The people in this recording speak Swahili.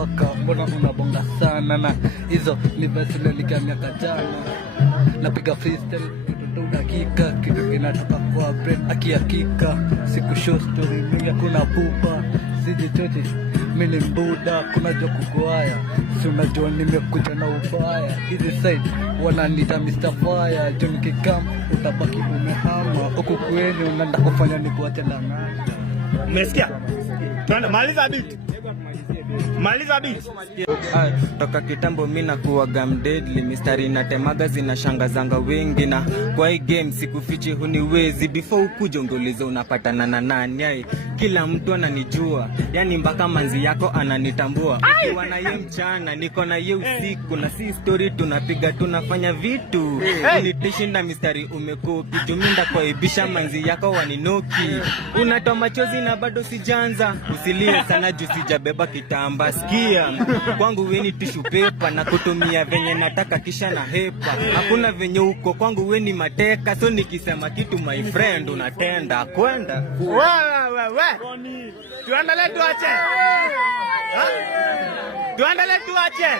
waka, mbona unabonga sana na hizo ni basi nilikia miaka jana. Napiga freestyle tu dakika, kitu kinatoka kwa brain akihakika. Siku show story mingi kuna pupa, sijichoche mimi ni mbuda, kuna jo kugoaya. Si unajua nimekuja na ubaya, hizi side wananiita Mr. Fire. John Kikam utabaki umehama, huku kwenu unaenda kufanya ni kuacha ndanganya. Umesikia? Tuende maliza beat. Maliza beat. Toka kitambo mimi nakuwaga mdeadly, mistari na temaga zinashangazanga wengi, na kwa hii game sikufichi huniwezi. Before ukuje ungeuliza unapatana na nani, kila mtu ananijua, yani mpaka manzi yako ananitambua. Ukiwa na yeye mchana niko na yeye usiku, na si story tunapiga tunafanya vitu. Nilishinda mistari umekopi, juminda kwa ibisha manzi yako waninoki. Unatoa machozi na bado sijanza, usilie sana juu sijabeba kitamba. Sikia kwangu weni tishu pepa, na kutumia venye nataka kisha na hepa. Hakuna venye uko kwangu weni mateka, so nikisema kitu my friend unatenda kwenda. Tuendelee tuache. Tuendelee tuache.